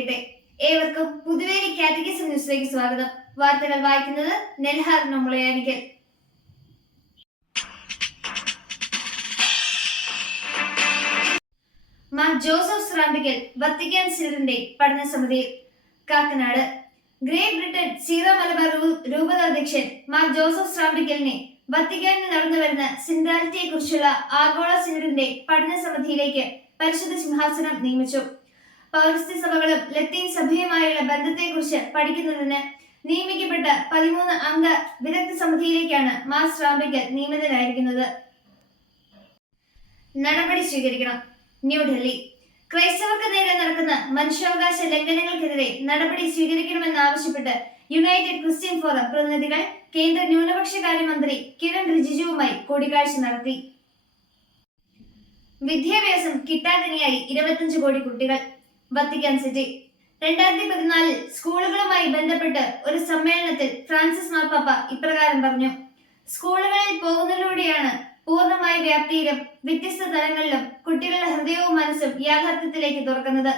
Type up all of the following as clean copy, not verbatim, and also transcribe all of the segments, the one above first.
അനുഗ്രഹിക്കട്ടെ. ഏവർക്കും പുതുവേലി കാറ്റഗിസം ന്യൂസിലേക്ക് സ്വാഗതം. വാർത്തകൾ വായിക്കുന്നത് നെൽഹാർ നൊമ്പളയാനിക്കൽ. മാർ ജോസഫ് സ്രാമ്പിക്കൽ വത്തിക്കാൻ സിനഡിന്റെ പഠന സമിതിയിൽ. Kakkanad great Britain zero Malabar രൂപത അധ്യക്ഷൻ മാർ ജോസഫ് സ്രാമ്പിക്കലിനെ വത്തിക്കാനിൽ നടന്നുവരുന്ന സിൻഡാലിറ്റിയെ കുറിച്ചുള്ള ആഗോള സിനഡിന്റെ പഠന സമിതിയിലേക്ക് പരിശുദ്ധ സിംഹാസനം നിയമിച്ചു. പൗരസ്ത്യ സഭകളും ലത്തീൻ സഭയുമായുള്ള ബന്ധത്തെക്കുറിച്ച് പഠിക്കുന്നതിന് നിയമിക്കപ്പെട്ട 13 അംഗ വിദഗ്ധ സമിതിയിലേക്കാണ് മാർ സ്രാമ്പിക്കൽ നിയമിതനായിരിക്കുന്നത്. നടപടി സ്വീകരിക്കണം. ന്യൂഡൽഹി ക്രൈസ്തവർക്ക് നേരെ നടക്കുന്ന മനുഷ്യാവകാശ ലംഘനങ്ങൾക്കെതിരെ നടപടി സ്വീകരിക്കണമെന്നാവശ്യപ്പെട്ട് യുണൈറ്റഡ് ക്രിസ്ത്യൻ ഫോറം പ്രതിനിധികൾ കേന്ദ്ര ന്യൂനപക്ഷകാര്യ മന്ത്രി കിരൺ റിജിജുവുമായി കൂടിക്കാഴ്ച നടത്തി. വിദ്യാഭ്യാസം കിട്ടാക്കനിയായി 25 കോടി കുട്ടികൾ. വത്തിക്കാൻ സിറ്റി 2014 സ്കൂളുകളുമായി ബന്ധപ്പെട്ട് ഒരു സമ്മേളനത്തിൽ ഫ്രാൻസിസ് മാർപ്പാപ്പ ഇപ്രകാരം പറഞ്ഞു: സ്കൂളുകളിൽ പോകുന്നതിലൂടെയാണ് പൂർണ്ണമായ വ്യാപ്തിയിലും വ്യത്യസ്ത തലങ്ങളിലും കുട്ടികളുടെ ഹൃദയവും മനസ്സും യാഥാർത്ഥ്യത്തിലേക്ക് തുറക്കുന്നത്.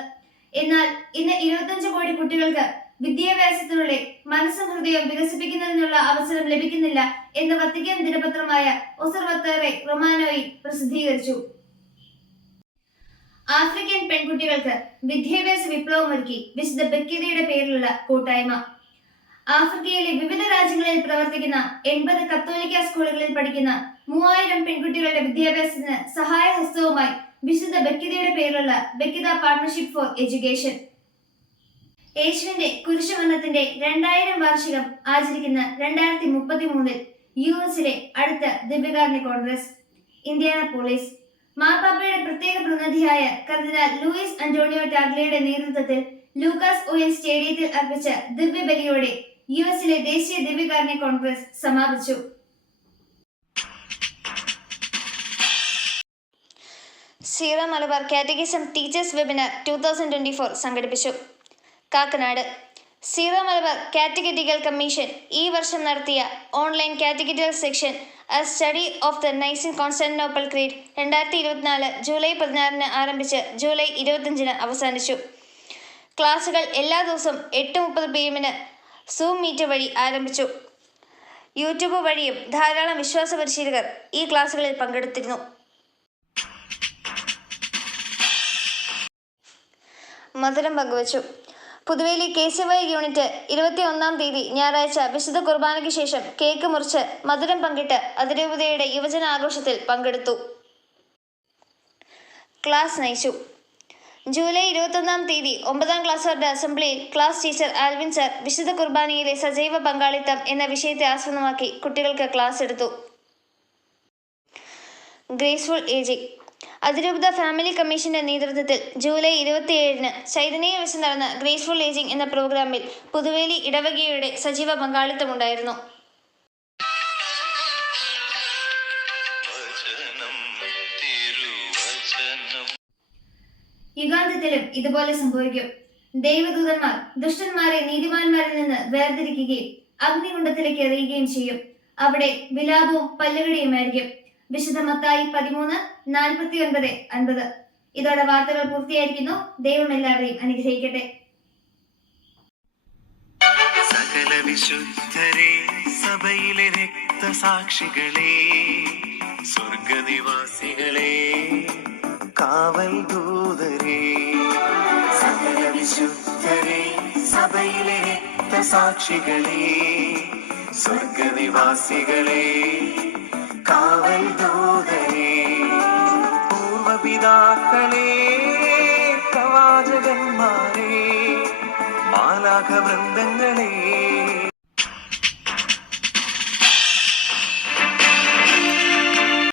എന്നാൽ ഇന്ന് 25 കോടി കുട്ടികൾക്ക് വിദ്യാഭ്യാസത്തിലൂടെ മനസ്സും ഹൃദയവും വികസിപ്പിക്കുന്നതിനുള്ള അവസരം ലഭിക്കുന്നില്ല എന്ന് വത്തിക്കാൻ ദിനപത്രമായ ഒസർവത്തോറെ റൊമാനോയിൽ പ്രസിദ്ധീകരിച്ചു. ആഫ്രിക്കൻ പെൺകുട്ടികൾക്ക് വിദ്യാഭ്യാസ വിപ്ലവമൊരുക്കി വിശുദ്ധ ബെക്കിതയുടെ പേരിലുള്ള കൂട്ടായ്മ. ആഫ്രിക്കയിലെ വിവിധ രാജ്യങ്ങളിൽ പ്രവർത്തിക്കുന്ന 80 കത്തോലിക്ക സ്കൂളുകളിൽ പഠിക്കുന്ന 3000 പെൺകുട്ടികളുടെ വിദ്യാഭ്യാസത്തിന് സഹായഹസ്തവുമായി വിശുദ്ധ ബെക്കിതയുടെ പേരിലുള്ള ബെക്കിത പാർട്ണർഷിപ്പ് ഫോർ എഡ്യൂക്കേഷൻ. യേശുവിന്റെ കുരിശുമരണത്തിന്റെ 2000 വാർഷികം ആചരിക്കുന്ന 2033 യുഎസിലെ അടുത്ത ദിവ്യകാരുണ്യ കോൺഗ്രസ്. ഇന്ത്യാനാപോളിസ് മാർപ്പാപ്പയുടെ പ്രത്യേക പ്രതിനിധിയായ കർദിനാൾ ലൂയിസ് അന്റോണിയോ ടാഗ്ലിയുടെ നേതൃത്വത്തിൽ ലൂക്കാസ് ഓയിൽ സ്റ്റേഡിയത്തിൽ അർപ്പിച്ച ദിവ്യബലിയോടെ യുഎസിലെ ദേശീയ ദിവ്യകാരുണ്യ കോൺഗ്രസ് സമാപിച്ചു. Zero Malabar catechism teachers webinar 2024 സംഘടിപ്പിച്ചു. Kakkanad zero Malabar catechetical commission ഈ വർഷം നടത്തിയ online catechetical section A study of the Nicene Constantinople creed 2024 July 16 ആരംഭിച്ച് ജൂലൈ 25 അവസാനിച്ചു. ക്ലാസുകൾ എല്ലാ ദിവസവും 8:30 PM സൂം മീറ്റ് വഴി ആരംഭിച്ചു. യൂട്യൂബ് വഴിയും ധാരാളം വിശ്വാസ പരിശീലകർ ഈ ക്ലാസുകളിൽ പങ്കെടുത്തിരുന്നു. മധുരം പങ്കുവച്ചു. പുതുവേലി KCY യൂണിറ്റ് 21-ാം തീയതി ഞായറാഴ്ച വിശുദ്ധ കുർബാനയ്ക്ക് ശേഷം കേക്ക് മുറിച്ച് മധുരം പങ്കിട്ട് അതിരൂപതയുടെ യുവജനാഘോഷത്തിൽ പങ്കെടുത്തു. ക്ലാസ് നയിച്ചു. ജൂലൈ 21-ാം തീയതി 9ാം ക്ലാസ്സുകാരുടെ അസംബ്ലിയിൽ ക്ലാസ് ടീച്ചർ ആൽവിൻ സർ വിശുദ്ധ കുർബാനയിലെ സജീവ പങ്കാളിത്തം എന്ന വിഷയത്തെ ആസ്പദമാക്കി കുട്ടികൾക്ക് ക്ലാസ് എടുത്തു. ഗ്രേസ്ഫുൾ ഏജിംഗ് അതിരൂപത ഫാമിലി കമ്മീഷന്റെ നേതൃത്വത്തിൽ ജൂലൈ 27 ചൈതന്യയിൽ വെച്ച് നടന്ന ഗ്രേസ്ഫുൾ ഏജിംഗ് എന്ന പ്രോഗ്രാമിൽ പുതുവേലി ഇടവകയുടെ സജീവ പങ്കാളിത്തമുണ്ടായിരുന്നു. യുഗാന്ത്യത്തിലും ഇതുപോലെ സംഭവിക്കും. ദൈവദൂതന്മാർ ദുഷ്ടന്മാരെ നീതിമാന്മാരിൽ നിന്ന് വേർതിരിക്കുകയും അഗ്നികുണ്ഡത്തിലേക്ക് എറിയുകയും ചെയ്യും. അവിടെ വിലാപവും പല്ലുകടിയുമായിരിക്കും. വിശുദ്ധ മത്തായി 13:49-50. ഇതോടെ വാർത്തകൾ പൂർത്തിയായിരിക്കുന്നു. ദൈവം എല്ലാവരെയും അനുഗ്രഹിക്കട്ടെ. സകല വിശുദ്ധരെ, സഭയിലെ രക്തസാക്ഷികളെ, സ്വർഗനിവാസികളെ, കാവൽ ദൂതരെ, സകല വിശുദ്ധരെ, സഭയിലെ രക്തസാക്ഷികളെ, സ്വർഗനിവാസികളെ, കാവൽ ദൂതരെ, പൂർവപിതാക്കളെ, പ്രവാചകന്മാരെ, മാലാഖവൃന്ദങ്ങളെ,